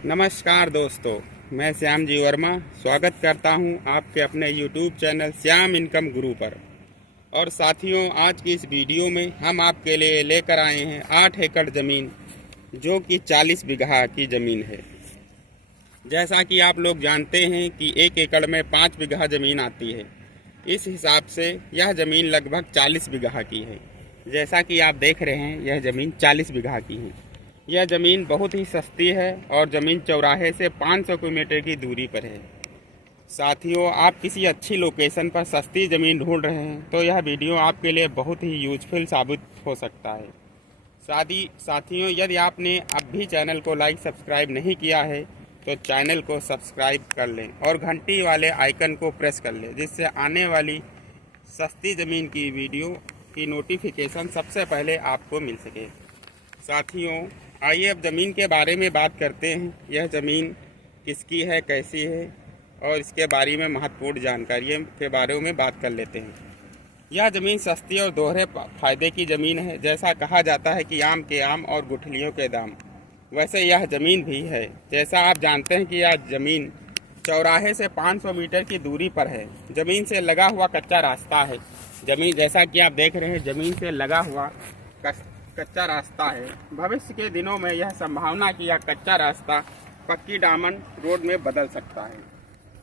नमस्कार दोस्तों, मैं श्याम जी वर्मा स्वागत करता हूं आपके अपने YouTube चैनल श्याम इनकम गुरु पर। और साथियों, आज की इस वीडियो में हम आपके लिए लेकर आए हैं 8 एकड़ ज़मीन, जो कि 40 बीघा की ज़मीन है। जैसा कि आप लोग जानते हैं कि 1 एकड़ में 5 बीघा ज़मीन आती है। इस हिसाब से यह ज़मीन लगभग 40 बीघा की है। जैसा कि आप देख रहे हैं, यह ज़मीन 40 बीघा की है। यह ज़मीन बहुत ही सस्ती है और ज़मीन चौराहे से 500 मीटर की दूरी पर है। साथियों, आप किसी अच्छी लोकेशन पर सस्ती ज़मीन ढूंढ रहे हैं तो यह वीडियो आपके लिए बहुत ही यूजफुल साबित हो सकता है। साथियों, यदि आपने अब भी चैनल को लाइक सब्सक्राइब नहीं किया है तो चैनल को सब्सक्राइब कर लें और घंटी वाले आइकन को प्रेस कर लें, जिससे आने वाली सस्ती ज़मीन की वीडियो की नोटिफिकेशन सबसे पहले आपको मिल सके। साथियों, आइए अब ज़मीन के बारे में बात करते हैं। यह ज़मीन किसकी है, कैसी है और इसके बारे में महत्वपूर्ण जानकारियों के बारे में बात कर लेते हैं। यह ज़मीन सस्ती और दोहरे फायदे की ज़मीन है। जैसा कहा जाता है कि आम के आम और गुठलियों के दाम, वैसे यह ज़मीन भी है। जैसा आप जानते हैं कि यह ज़मीन चौराहे से 500 मीटर की दूरी पर है। ज़मीन से लगा हुआ कच्चा रास्ता है। ज़मीन, जैसा कि आप देख रहे हैं, ज़मीन से लगा हुआ कच्चा रास्ता है। भविष्य के दिनों में यह संभावना कि यह कच्चा रास्ता पक्की डामन रोड में बदल सकता है,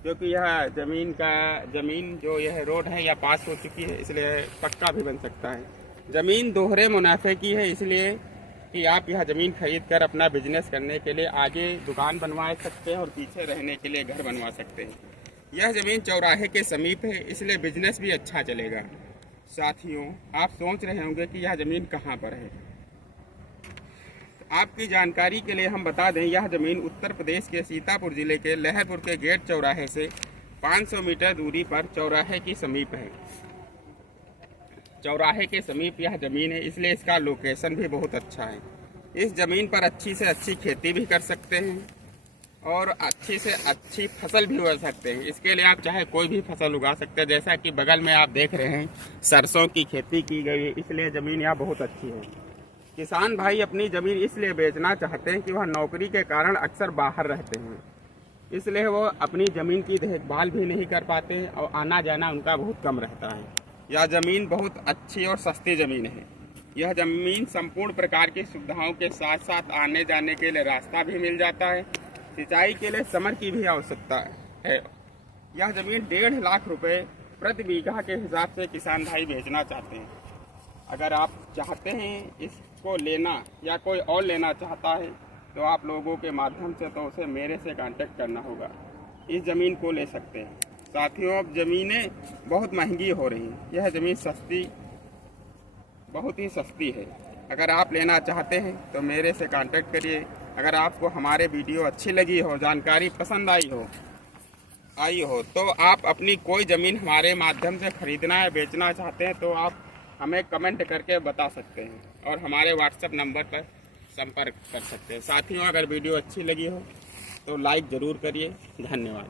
क्योंकि यह ज़मीन जो यह रोड है यह पास हो चुकी है, इसलिए पक्का भी बन सकता है। ज़मीन दोहरे मुनाफे की है, इसलिए कि आप यह ज़मीन खरीद कर अपना बिजनेस करने के लिए आगे दुकान बनवा सकते हैं और पीछे रहने के लिए घर बनवा सकते हैं। यह ज़मीन चौराहे के समीप है, इसलिए बिजनेस भी अच्छा चलेगा। साथियों, आप सोच रहे होंगे कि यह ज़मीन कहाँ पर है। आपकी जानकारी के लिए हम बता दें, यह ज़मीन उत्तर प्रदेश के सीतापुर जिले के लहरपुर के गेट चौराहे से 500 मीटर दूरी पर चौराहे के समीप है। चौराहे के समीप यह ज़मीन है, इसलिए इसका लोकेशन भी बहुत अच्छा है। इस ज़मीन पर अच्छी से अच्छी खेती भी कर सकते हैं और अच्छी से अच्छी फसल भी उगा सकते हैं। इसके लिए आप चाहे कोई भी फसल उगा सकते हैं। जैसा कि बगल में आप देख रहे हैं, सरसों की खेती की गई है, इसलिए ज़मीन यहाँ बहुत अच्छी है। किसान भाई अपनी ज़मीन इसलिए बेचना चाहते हैं कि वह नौकरी के कारण अक्सर बाहर रहते हैं, इसलिए वो अपनी ज़मीन की देखभाल भी नहीं कर पाते और आना जाना उनका बहुत कम रहता है। यह ज़मीन बहुत अच्छी और सस्ती ज़मीन है। यह ज़मीन संपूर्ण प्रकार की सुविधाओं के साथ साथ आने जाने के लिए रास्ता भी मिल जाता है। सिंचाई के लिए समर की भी आवश्यकता है। यह ज़मीन 1.5 लाख रुपए प्रति बीघा के हिसाब से किसान भाई बेचना चाहते हैं। अगर आप चाहते हैं इसको लेना या कोई और लेना चाहता है तो आप लोगों के माध्यम से तो उसे मेरे से कांटेक्ट करना होगा, इस ज़मीन को ले सकते हैं। साथियों, अब ज़मीनें बहुत महंगी हो रही हैं। यह ज़मीन बहुत ही सस्ती है। अगर आप लेना चाहते हैं तो मेरे से कांटेक्ट करिए। अगर आपको हमारे वीडियो अच्छी लगी हो, जानकारी पसंद आई हो तो आप अपनी कोई ज़मीन हमारे माध्यम से खरीदना या बेचना चाहते हैं तो आप हमें कमेंट करके बता सकते हैं और हमारे व्हाट्सएप नंबर पर संपर्क कर सकते हैं। साथियों, अगर वीडियो अच्छी लगी हो तो लाइक ज़रूर करिए। धन्यवाद।